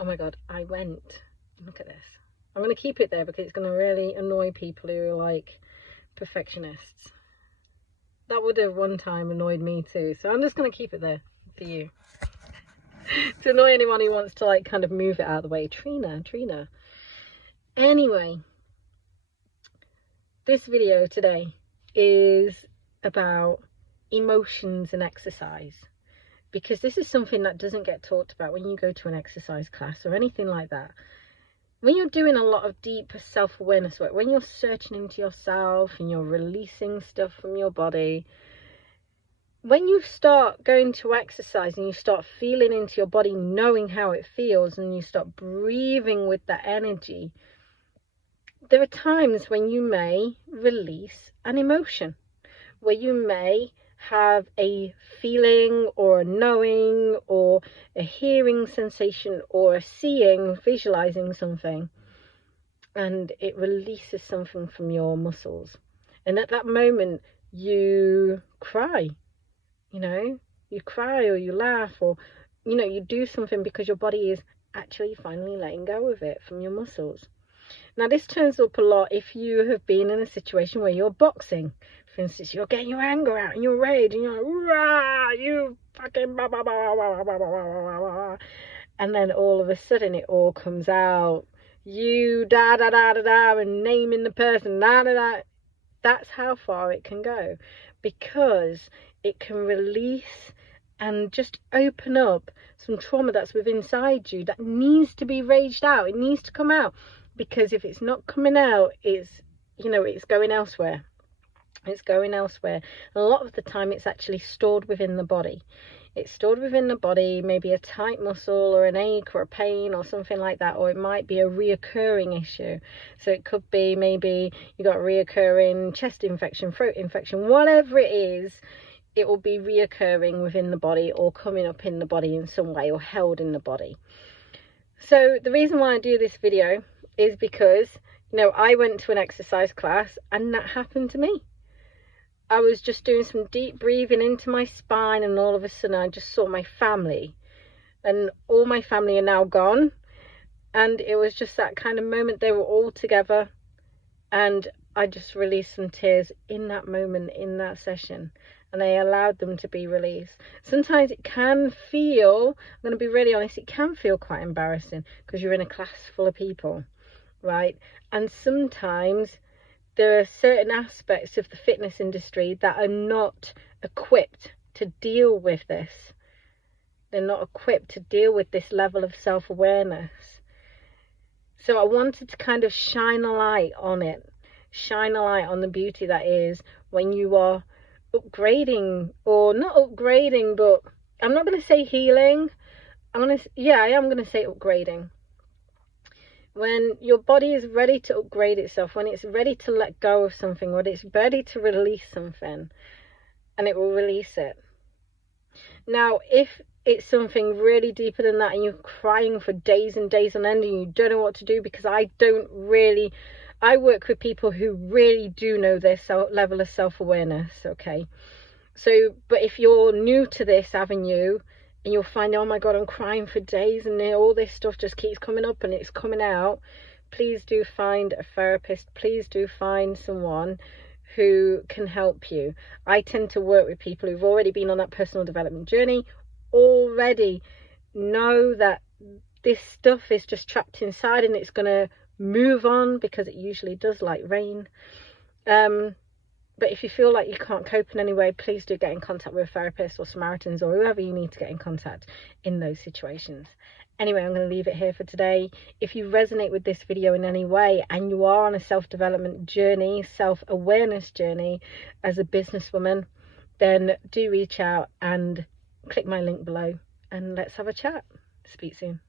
Oh my God, I went, look at this. I'm going to keep it there because it's going to really annoy people who are like perfectionists. That would have one time annoyed me too. So I'm just going to keep it there for you. To annoy anyone who wants to like kind of move it out of the way. Trina. Anyway, this video today is about emotions and exercise, because this is something that doesn't get talked about when you go to an exercise class or anything like that. When you're doing a lot of deep self-awareness work, when you're searching into yourself and you're releasing stuff from your body, when you start going to exercise and you start feeling into your body, knowing how it feels, and you start breathing with that energy, there are times when you may release an emotion, where you may have a feeling or a knowing or a hearing sensation or a seeing, visualizing something, and it releases something from your muscles. And at that moment you cry, you cry or you laugh, or you do something because your body is actually finally letting go of it from your muscles. Now this turns up a lot if you have been in a situation where you're boxing. For instance, you're getting your anger out and your rage and you're like, rah, you fucking blah, blah, blah, blah, blah, blah, blah, blah. And then all of a sudden it all comes out. You da da da da da, and naming the person da da da. That's how far it can go, because it can release and just open up some trauma that's within inside you that needs to be raged out. It needs to come out, because if it's not coming out, it's going elsewhere. It's going elsewhere. And a lot of the time it's actually stored within the body. It's stored within the body, maybe a tight muscle or an ache or a pain or something like that, or it might be a reoccurring issue. So it could be maybe you got a reoccurring chest infection, throat infection, whatever it is, it will be reoccurring within the body or coming up in the body in some way or held in the body. So the reason why I do this video is because, I went to an exercise class and that happened to me. I was just doing some deep breathing into my spine, and all of a sudden I just saw my family, and all my family are now gone. And it was just that kind of moment. They were all together, and I just released some tears in that moment, in that session, and I allowed them to be released. Sometimes it can feel, I'm going to be really honest, it can feel quite embarrassing because you're in a class full of people, right? And sometimes there are certain aspects of the fitness industry that are not equipped to deal with this. They're not equipped to deal with this level of self-awareness. So I wanted to kind of shine a light on it, shine a light on the beauty that is when you are upgrading, or not upgrading, but I'm not going to say healing. I am going to say upgrading. When your body is ready to upgrade itself, when it's ready to let go of something, when it's ready to release something, and it will release it. Now, if it's something really deeper than that and you're crying for days and days on end and you don't know what to do, because I work with people who really do know their level of self-awareness, okay? So, but if you're new to this avenue, and you'll find, oh my God, I'm crying for days and all this stuff just keeps coming up and it's coming out, please do find a therapist. Please do find someone who can help you. I tend to work with people who've already been on that personal development journey, already know that this stuff is just trapped inside and it's going to move on, because it usually does, like rain. But if you feel like you can't cope in any way, please do get in contact with a therapist or Samaritans or whoever you need to get in contact in those situations. Anyway, I'm going to leave it here for today. If you resonate with this video in any way and you are on a self-development journey, self-awareness journey as a businesswoman, then do reach out and click my link below and let's have a chat. Speak soon.